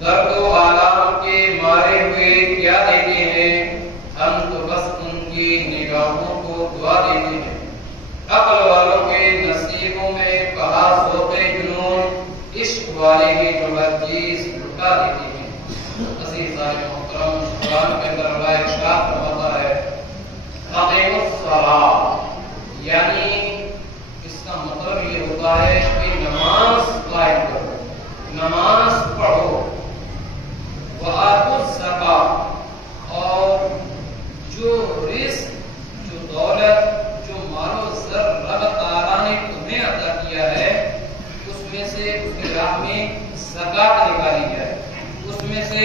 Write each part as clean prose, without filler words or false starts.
درد و آلام کے مارے ہوئے کیا دیتے ہیں، ہم تو بس ان کی نگاہوں کو دعا دیتے ہیں۔ عقل والوں کے نصیبوں میں کہا ذوق جنون، عشق والے ہی جو ہر چیز لٹا دیتے ہیں۔ عزیزان محترم، قرآن کے اندر اللہ ارشاد فرماتا ہے اقیموا الصلاۃ، یعنی اس کا مطلب یہ ہوتا ہے کہ نماز قائم کرو، نماز پڑھو، وآتوا الزکاۃ، اور جو رزق، جو دولت، جو مال و زر رب تعالیٰ نے تمہیں عطا کیا ہے، اس میں سے اس کی راہ میں زکات نکالی جائے، اس میں سے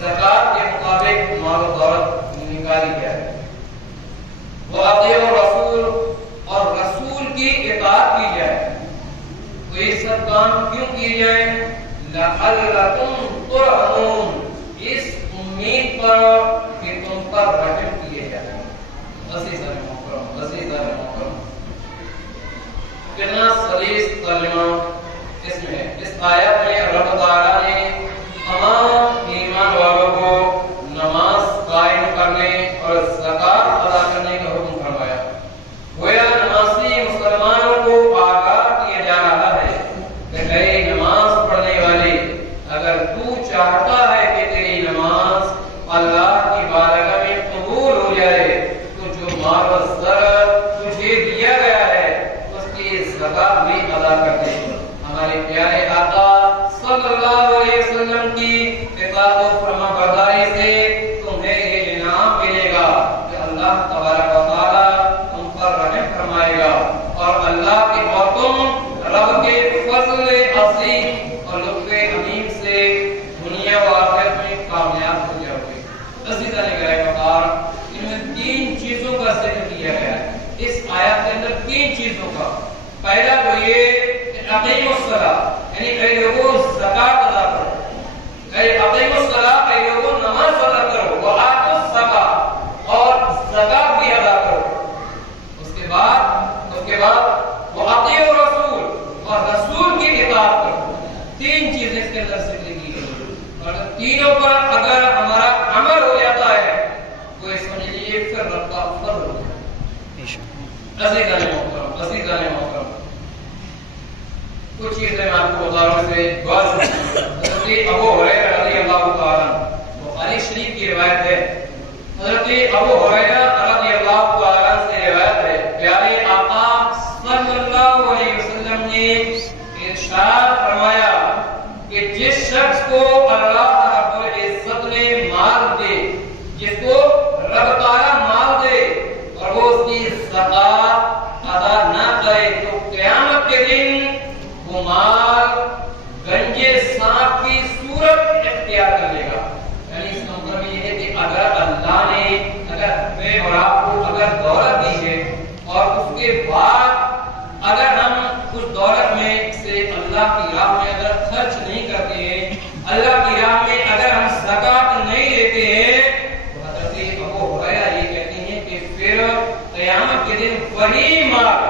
زکات کے مطابق مال و دولت نکالی جائے۔ وَأَطِیعُوا الرَّسُولَ، اور رسول کی اطاعت کی جائے۔ تو یہ سب کام کیوں کیے جائیں؟ لَعَلَّکُمْ تُرْحَمُونَ، اس امید پر کہ تم پر رحم کیے جائیں۔ عزیزان محترم، عزیزان محترم، کتنا سلیس ترجمہ اس میں ہے۔ اس آیت میں رب تعالیٰ نے تمام ایمان والوں کو نماز قائم کرنے اور زکات ادا کرنے کا حکم فرمایا۔ گویا نمازی مسلمانوں کو آگاہ کیا جا رہا ہے کہ اے نماز پڑھنے والے، اگر تو چاہتا ہے کہ تیری نماز اللہ کی بارگاہ میں قبول ہو جائے تو جو مال و زر تجھے دیا گیا ہے اس کی زکات بھی ادا کر دے۔ ہمارے پیارے آقا صلی اللہ علیہ وسلم کی اطاعت و فرما برداری سے تمہیں یہ انعام ملے گا کہ اللہ تبارک و تعالی تم پر رحم فرمائے گا، اور اللہ کے حکم رب کے فضل عظیم اور لطف عظیم سے دنیا و آخرت میں کامیاب ہو جاؤ گے۔ عزیزان گرامی، ان میں تین چیزوں کا ذکر کیا گیا ہے اس آیت کے اندر، تین چیزوں کا۔ پہلا تو یہ کہ اقیموا الصلاۃ، یعنی اے لوگوں زکات ادا کرو، اے اقیموا الصلاۃ، اے لوگوں نماز ادا کرو، وآتوا الزکاۃ، اور زکات بھی ادا کرو۔ اس کے بعد وأطیعوا الرسول، اور رسول کی اطاعت کرو۔ تین چیزیں اس کے اندر ذکر کی گئی، اور تینوں پر اگر ہمارا عمل ہو جاتا ہے تو یہ سمجھ لیجیے پھر رب کا فضل ہو جائے۔ عزیزان محترم، عزیزان محترم، کچھ چیزیں میں آپ کو بتا رہا ہوں، سے حضرت ابو ہریرہ رضی اللہ تعالیٰ عنہ، بخاری شریف کی روایت ہے، حضرت ابو ہریرہ رضی اللہ تعالیٰ سے روایت ہے، پیارے آقا صلی اللہ علیہ وسلم نے ارشاد فرمایا کہ جس شخص کو اللہ رب العزت نے مال دے، جس کو رب تعالیٰ مال دے اور وہ اس کی زکات ادا نہ کرے تو قیامت کے دن وہ مال گنجے سانپ کی صورت اختیار کر لے گا۔ یعنی اس کا مطلب یہ ہے کہ اگر اللہ نے ہمیں اور آپ کو اگر دولت دی ہے اور اس کے بعد اگر ہم اس دولت میں سے اللہ کی راہ میں اگر خرچ نہیں کرتے ہیں، اللہ کی راہ میں اگر ہم زکات نہیں لیتے ہیں، تو حضرت ابو ہریرہ یہ کہتے ہیں کہ پھر قیامت کے دن وہی مال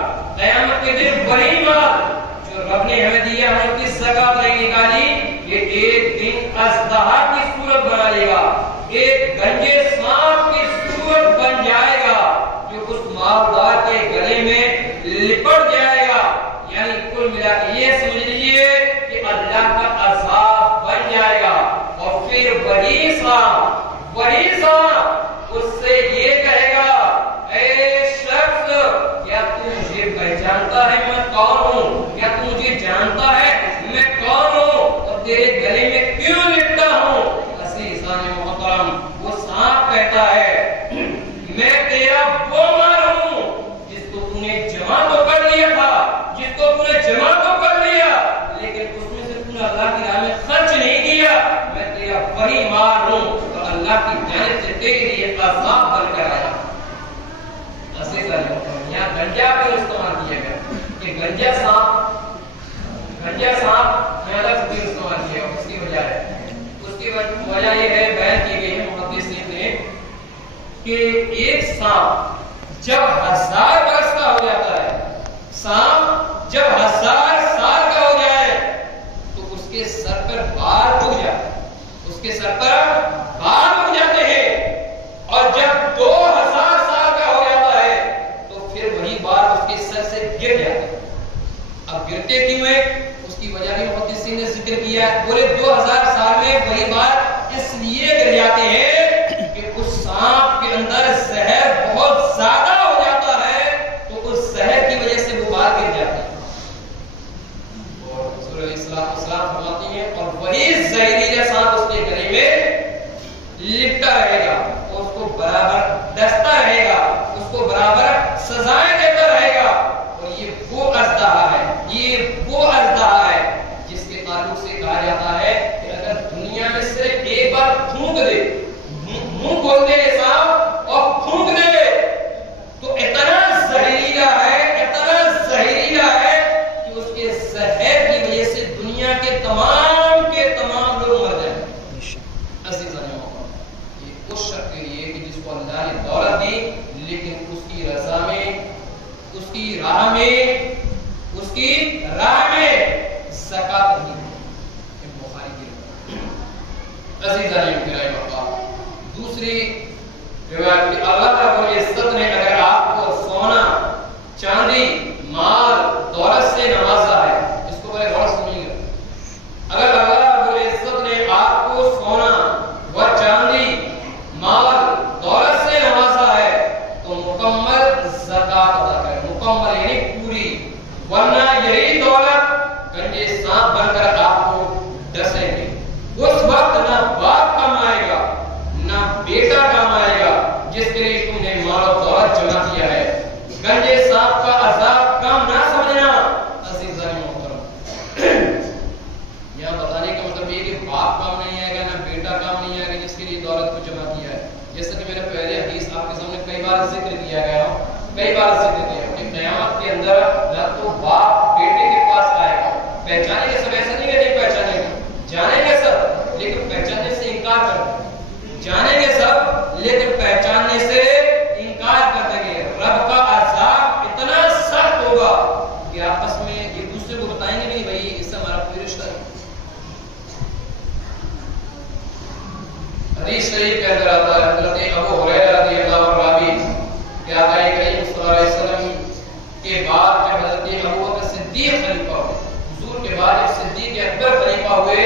جو رب نے ہمیں دیا، ہم اس کی زکات نہیں نکالی، یہ ایک دن اژدہا کی صورت بنا لے گا، ایک گنجے سانپ کی صورت بن جائے گا جو اس مالدار کے گلے میں لپٹ جائے گا۔ یعنی کل ملا کے یہ سمجھ لیجیے کہ اللہ کا عذاب بن جائے گا، اور پھر وہی سانپ اس سے یہ کہے گا، اے شخص، کیا تو مجھے پہچانتا ہے میں کون ہوں؟ کیا تو مجھے جانتا ہے میں کون ہوں اور تیرے گلے میں کیوں لپٹا ہوں؟ عزیزان محترم، وہ سانپ کہتا ہے میں تیرا وہ مال ہوں جس کو تم نے جمع تو کر لیا تھا، لیکن اس میں سے تم نے اللہ کی راہ میں خرچ نہیں کیا، میں تیرا وہی مال ہوں تو اللہ کی جانب سے تیرے لیے عذاب بن کر آیا۔ عزیزان محترم، یہاں گنجا کا استعمال کیا گیا کہ گنجا سانپ میں الگ سے استعمال کیا، اس کی وجہ یہ ہے، بیان کی گئی ہے محدثین نے، کہ ایک سانپ جب 1000 برس کا ہو جاتا ہے، سانپ جب 1000 سال کا ہو جائے تو اس کے سر پر بال اگ جاتا ہے، اس کے سر پر بال اگ جاتے ہیں، اور جب 2000 سال کا ہو جاتا ہے تو پھر وہی بال اس کے سر سے گر جاتے ہیں۔ اب گرتے کیوں ہیں؟ اس کی وجہ بھی محدثین نے ذکر کیا ہے۔ بولے 2000 سال میں وہی بال اس لیے گر جاتے ہیں کہ اس سانپ کے اندر زہر بہت زیادہ ہو جاتا ہے، تو اس زہر کی وجہ سے وہ بال گر جاتے ہیں۔ اور حضور علیہ السلام فرماتی ہیں اور وہی زہریلا سانپ اس کے گلے میں لپٹا رہے گا، اور اس کو برابر ڈستا رہے گا، اس کو برابر سزائیں دیتا رہے گا۔ اور یہ وہ اژدہا ہے، یہ وہ اژدہا ہے جس کے تعلق سے کہا جاتا ہے کہ اگر دنیا میں صرف ایک بار پھونک دے، منہ کھول دے سانپ اور پھونک دے، تو اتنا زہریلا ہے، اتنا زہریلا ہے کہ اس کے زہر کی وجہ سے دنیا کے تمام لوگ مر جائیں۔ عزیزان یہ اس شخص کے لیے کہ جس کو اللہ نے دولت دی، لیکن اس کی رضا میں، اس کی راہ میں زکات نہیں ہے۔ بخاری کی عزیزان کرام، دوسری روایت کہ اللہ رب العزت نے اگر آپ کو سونا، چاندی، مال، دولت سے نوازا ہے، اس کو بڑے غور سنیے گا، اگر اللہ رب العزت نے آپ کو سونا و چاندی، مال، دولت سے نوازا ہے تو مکمل زکات ادا کریں، مکمل یعنی پوری، ورنہ یہی دولت گنجے سانپ بن کر آپ کو ڈسیں گے۔ اس وقت نہ باپ کام آئے گا، نہ بیٹا کام آئے گا جس کے لیے تم نے مال و دولت جمع کیا ہے۔ گنجے سانپ کا عذاب کم نہ سمجھنا عزیزان محترم۔ یہاں بتانے کا مطلب یہ کہ باپ کام نہیں آئے گا، نہ بیٹا کام نہیں آئے گا جس کے لیے دولت کو جمع کیا ہے۔ جیسا کہ میں نے پہلے حدیث آپ کے سامنے کئی بار ذکر کیا گیا کہ قیامت کے اندر نہ تو باپ بیٹے کے پاس آئے گا، پہچانے کے سب ایسا نہیں کہ نہیں پہچانے گا، جانیں گے سب لیکن پہچاننے سے انکار کر دیں گے، جانیں گے سب لیکن پہچاننے سے انکار کر دیں گے۔ رب کا عذاب اتنا سخت ہوگا کہ آپس میں ایک دوسرے کو بتائیں گے نہیں بھائی اس سے ہمارا کوئی رشتہ نہیں۔ حدیث شریف کے اندر آتا ہے حضرت ابو ہریرہ رضی اللہ عنہ کہ آقا کریم صلی اللہ علیہ وسلم کے بعد جب حضرت ابو بکر صدیق خلیفہ ہوئے، حضور کے بعد جب صدیق اکبر خلیفہ ہوئے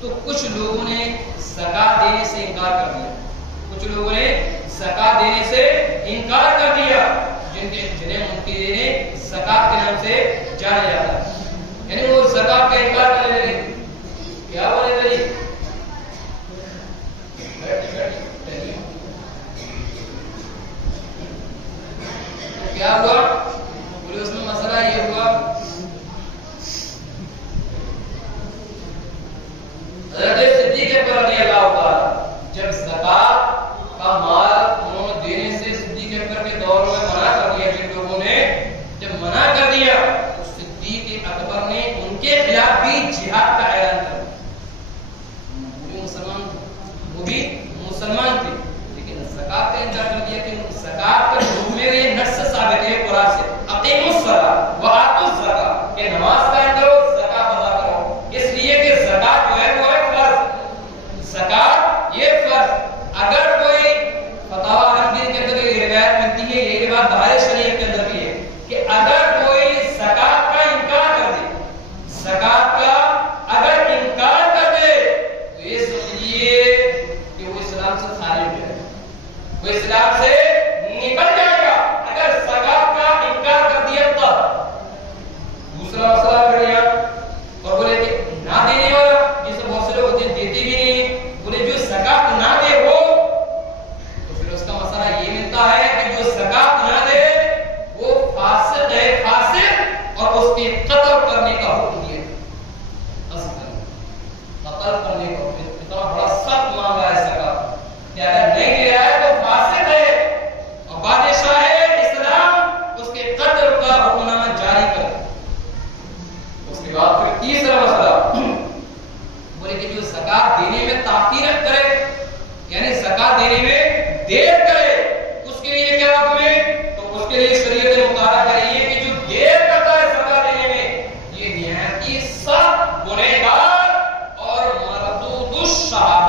تو کچھ لوگوں نے زکات دینے سے انکار کر دیا، کچھ لوگوں نے زکات دینے سے انکار کر دیا، جنہیں منکرین زکات کے نام سے جانا جاتا ہے، یعنی وہ زکات کا انکار کرنے لگے۔ کیا بولے بھائی؟ کیا ہوا؟ بولے اس میں مسئلہ یہ ہوا حضرت صدیق اکبر رضی اللہ تعالی جب زکات کا مال انہوں نے دینے سے صدیق اکبر کے دور میں منع کر دیا، جن لوگوں نے جب منع کر دیا تو صدیق اکبر نے ان کے خلاف بھی جہاد کا اعلان کر دیا۔ وہ بھی مسلمان تھے لیکن زکات کا انکار کر دیا کہ زکات کا حکم میں یہ نص ثابت ہے قرآن سے، اقیموا الصلاۃ وآتوا الزکاۃ، کہ نماز قائم کرو، زکات ادا کرو، اس لیے کہ زکات جو ہے وہ ہے فرض، زکات یہ فرض۔ اگر کوئی فتاوی حنفی کے اندر یہ روایت ملتی ہے، یہ بات بہار شریعت کے اندر بھی ہے کہ اگر کوئی زکات کا انکار کر دے، زکات کا اگر انکار کر دے تو یہ سمجھیے کہ وہ اسلام سے خارج ہے، وہ اسلام سے نکل جائے گا اگر زکات کا انکار کر دیا تب۔ دوسرا مسئلہ کر دیا اور بولے کہ نہ دینے والا، جسے بہت سے لوگ ہوتے ہیں دیتے بھی نہیں، بولے جو زکات نہ دے وہ، تو پھر اس کا مسئلہ یہ ملتا ہے کہ جو زکات نہ دے وہ فاسق ہے، فاسق، اور اس کے قتل کرنے کا حکم دیا، قتل کرنے کا حکم۔ اتنا بڑا سخت معاملہ ہے زکات کہ اگر نہیں لیا ہے تو فاسق ہے اور بادشاہ ہے اسلام اس کے قتل کا حکم نامہ جاری کرے۔ اس کے بعد پھر تیسرا مسئلہ بولے کہ جو زکات دینے میں تاخیر کرے، یعنی زکات دینے میں دیر کرے، اس کے لیے کیا حکم ہے؟ تو اس کے لیے شریعت مطالعہ کریے کہ جو دیر کرتا ہے زکات دینے میں یہ نہایت ہی سخت گنہگار اور مردود الشہادہ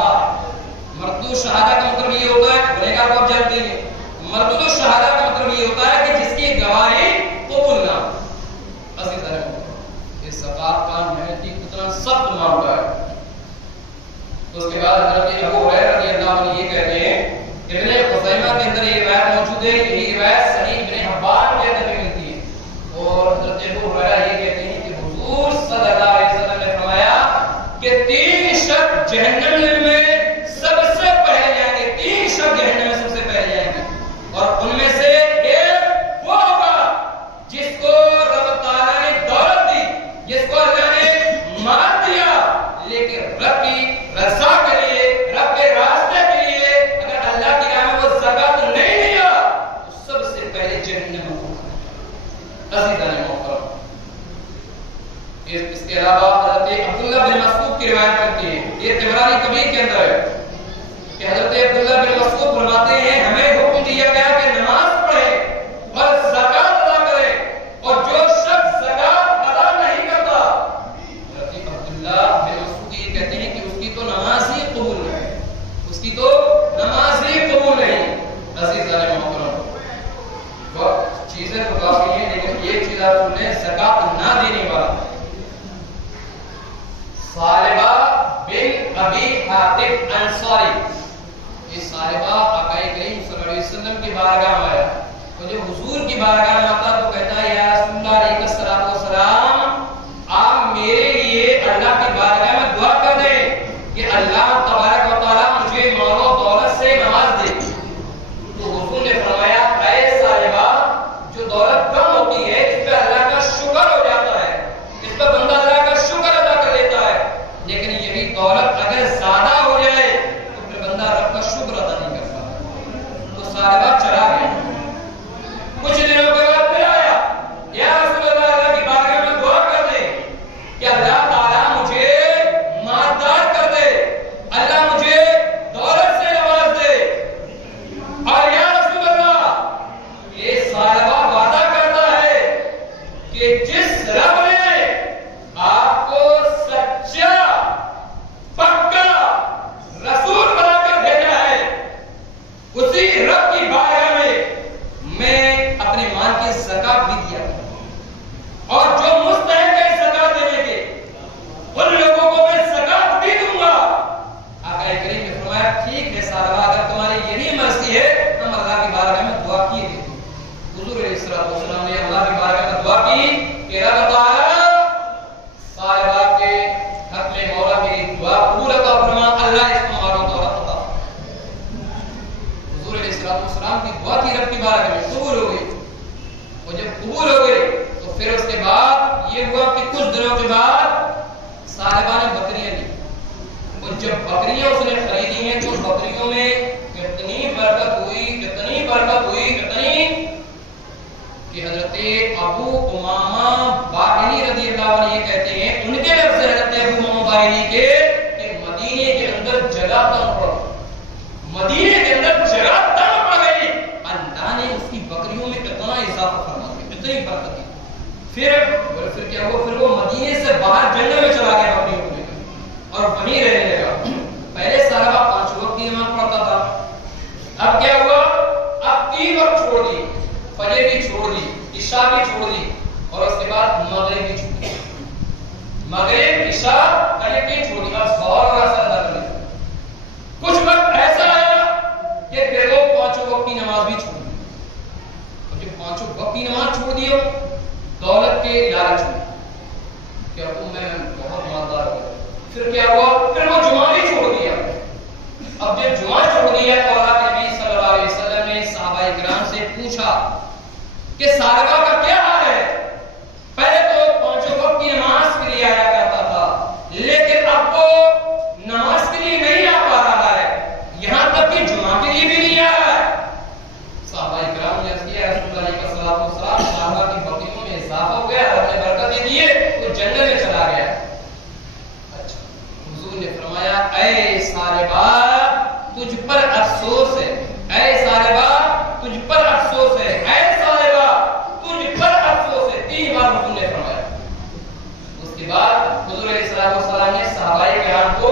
الشہادہ کا مطلب یہ ہوتا ہے، گنہگار کو آپ جانتے ہیں، مردود الشہادہ کا مطلب یہ ہوتا ہے کہ جس کی گواہی قبول نہ ہو۔ اسی طرح یہ زکات کا نہایت ہی اتنا سخت معاملہ ہے۔ اس کے بعد حضرت ابو ہریرہ رضی اللہ عنہ یہ کہتے ہیں، ابن خزیمہ کے اندر یہ روایت موجود ہے، یہی روایت صحیح ابن حبان کے اندر ملتی ہے، اور حضرت ابو ہریرہ یہ کہتے ہیں کہ حضور صلی اللہ علیہ وسلم نے فرمایا کہ 3 شخص جہنم میں سب سے پہلے جائیں گے، 3 شخص جہنم میں سب سے پہلے جائیں گے، اور ان میں سے ایک وہ ہوگا جس کو رب تعالیٰ نے دولت دی، جس کو اللہ نے مال دیا، لیکن رب کی رضا کے لیے، رب کے راستے کے لیے اگر اللہ کی راہ میں وہ زکات نہیں دیا تو سب سے پہلے جہنم میں ہوگا۔ عزیزان محترم، اس کے علاوہ حضرت عبداللہ بن مسعود کی روایت کرتی ہے، یہ طبرانی کبیر کے اندر ہے کہ حضرت عبداللہ بن مسعود فرماتے ہیں ہمیں حکم دیا گیا کہ نماز پڑھے اور زکات ادا کرے، اور جو شخص زکات ادا نہیں کرتا، حضرت عبداللہ بن مسعود یہ کہتے ہیں کہ اس کی تو نماز ہی قبول نہیں، اس کی تو نماز ہی قبول نہیں۔ عزیزان محترم، وقت چیزیں تو کافی ہیں، لیکن یہ چیز آپ سنیں، زکات نہ دینے والا صالبہ بن ابی حاتب انصاری، یہ صالبہ آقا کریم صلی اللہ علیہ وسلم کی بارگاہ میں آیا، اور جب حضور کی بارگاہ میں آتا تو کہتا ہے یا رسول اللہ علیہ السلام، آپ میرے لیے اللہ کی بارگاہ میں دعا کر دیں کہ اللہ تبارک و تعالیٰ مجھے مال و دولت سے نواز دے۔ تو حضور نے فرمایا اے صالبہ، جو دولت کم ہوتی ہے اس پہ اللہ کا شکر ہو جاتا ہے، اس پہ بندہ اللہ کا شکر ادا کر دیتا ہے، لیکن یہی دولت اگر زیادہ ہو جائے تو پھر بندہ رب کا شکر ادا نہیں کرتا۔ تو صالبہ چلا گیا، کچھ دنوں کے بعد پھر آیا، یا رسول اللہ، اللہ کی بارگاہ میں دعا کر دے کہ اللہ تعالیٰ مجھے مالدار کر دے، اللہ مجھے دولت سے نواز دے۔ اور یا رسول اللہ، یہ صالبہ وعدہ کرتا ہے کہ جس رب نے آپ کو سچا پکا رسول بنا کر بھیجا ہے، اسی رب کی بارگاہ میں اپنے مال کی زکات بھی دیا، اور جو مستحق ہے زکات دینے کے ان لوگوں کو میں زکات بھی دوں گا۔ آقا کریم نے فرمایا ٹھیک ہے صالبہ، اگر تمہاری یہی مرضی ہے ہم اللہ کی بارگاہ میں دعا کیے دیتے۔ حضور علیہ السلام نے اللہ کی بارگاہ میں دعا کی کہ رب تعالیٰ صالبہ کے حق میں مولا میری دعا قبول عطا فرما، اللہ اس کو مال و دولت عطا۔ حضور علیہ السلام کی دعا تھی رب کی بارگاہ میں، قبول ہو گئی، اور جب قبول ہو گئی تو پھر اس کے بعد یہ ہوا کہ کچھ دنوں کے بعد صالبہ نے بکریاں لی، اور جب بکریاں اس نے خریدی ہیں تو بکریوں میں اتنی برکت ہوئی، اتنی برکت ہوئی، اتنی کہ حضرت ابو امامہ باہلی رضی اللہ عنہ یہ کہتے ہیں، ان کے لفظ حضرت ابو امامہ باہلی کے کہ مدینے کے اندر جگہ کم پڑ گئی، مدینے کے اندر جگہ کم پڑ گئی، اللہ نے اس کی بکریوں میں اتنا اضافہ فرما دیا، اتنی برکت دی۔ پھر کیا ہوا، پھر وہ مدینے سے باہر جنگل میں چلا گیا بکریوں کو لے کر، اور وہیں رہنے لگا۔ پہلے صالبہ 5 وقت کی نماز پڑھتا تھا، اب کیا ہوا، اب 3 وقت چھوڑ دی، فجر بھی چھوڑ دی، عشاء بھی چھوڑ دی، اور اس کے بعد مغرب بھی چھوڑ دی، مغرب عشاء فجر بھی چھوڑ دی، اب ظہر اور عصر ادا کر لی۔ کچھ وقت ایسا آیا کہ پھر وہ 5 وقت کی نماز بھی چھوڑ دی، اور جب 5 وقت کی نماز چھوڑ دی، دولت کے لالچ میں کہ اب میں بہت مالدار ہو گیا، پھر کیا ہوا، پھر وہ جمعہ بھی چھوڑ دیا۔ اب جب جمعہ چھوڑ دیا تو اللہ کے نبی صلی اللہ علیہ وسلم نے صحابہ کرام سے پوچھا کہ صالبہ کا کیا حال ہے؟ پہلے تو 5 وقت کی نماز کے لیے آیا کرتا تھا، لیکن اب وہ نماز کے لیے نہیں آ پا رہا ہے، یہاں تک کہ جمعہ کے لیے بھی نہیں آ رہا ہے۔ صحابہ کرام نے عرض کیا رسول اللہ علیہ السلام، صحابہ کی بکریوں میں اضافہ ہو گیا، رب نے برکتیں دیے، وہ جنگل میں چلا گیا۔ اچھا، حضور نے فرمایا اے صالبہ تجھ پر افسوس ہے، اے صالبہ تجھ پر افسوس ہے، اے صالبہ تجھ پر افسوس ہے، 3 بار حضور نے فرمایا۔ اس کے بعد حضور علیہ السلام نے صحابہ کرام کو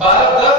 12-10